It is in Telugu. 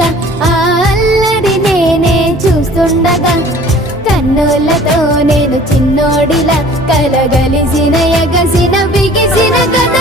ఉండగా ఆ అల్లరి నేనే చూస్తుండగా కన్నులతో నేను చిన్నోడిలా కలగలిసిన ఎగసిన బిగిసిన కథ